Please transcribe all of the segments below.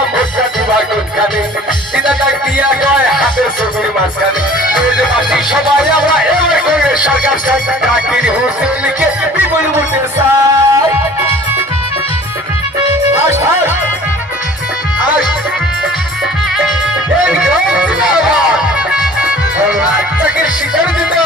গাইছিলাম ভোটটা দিবা কোনখানে দিদা ডাক দিয়া কয় হাতের ছবির মাঝখানে দেশবাসী সবাই আমরা এমএ করে সরকার চাই জাকির হোসেনকে বিপুল ভোটে চাই জাকির শিকার দিতে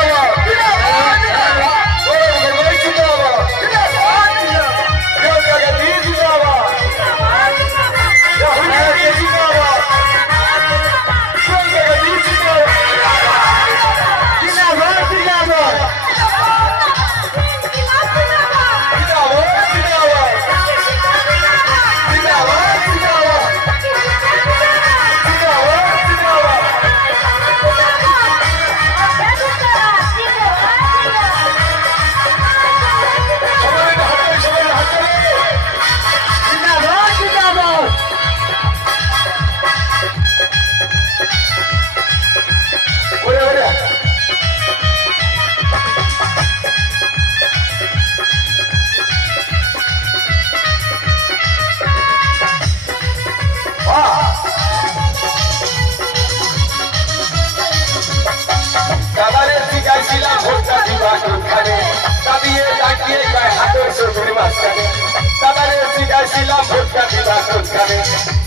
গাইছিলাম ভোটটা দিবা কোনখানে দাবিয়ে ডাকিয়ে গায়ে হাতের ছবির মাঝখানে দাদারে গাইছিলাম ভোটটা দিবা কোনখানে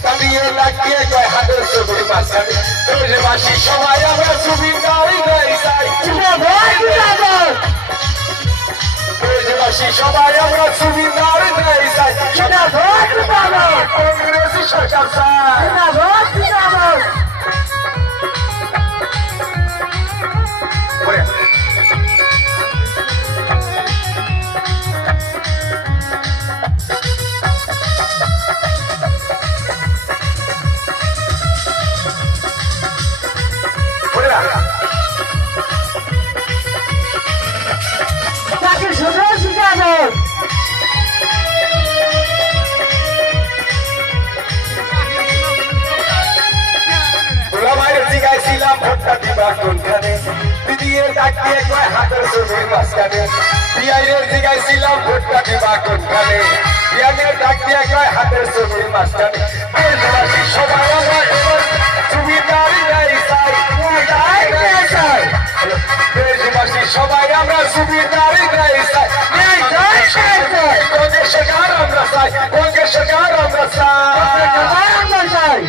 দাবিয়ে ডাকিয়ে গায়ে হাতের ছবির মাঝখানে দেশবাসী সবাই আমরা ছবি গাই গাই যাই দেশবাসী সবাই আমরা ছবি গাই গাই যাই কংগ্রেসী সরকার চাই গাইছিলাম ভোটটা দিবা কোনখানে দিদিয়ে ডাকিয়ে কয় হাতের ছবির মাঝখানে বিয়াইরে গাইছিলাম ভোটটা দিবা কোনখানে বিয়াইরে ডাকিয়ে কয় হাতের ছবির মাঝখানে দেশবাসী সবাই আমরা ছবি দাঁড়ি গাই চাই দেশবাসী সবাই আমরা ছবি দাঁড়ি গাই চাই কংগ্রেস সরকার আমরা চাই কংগ্রেস সরকার আমরা চাই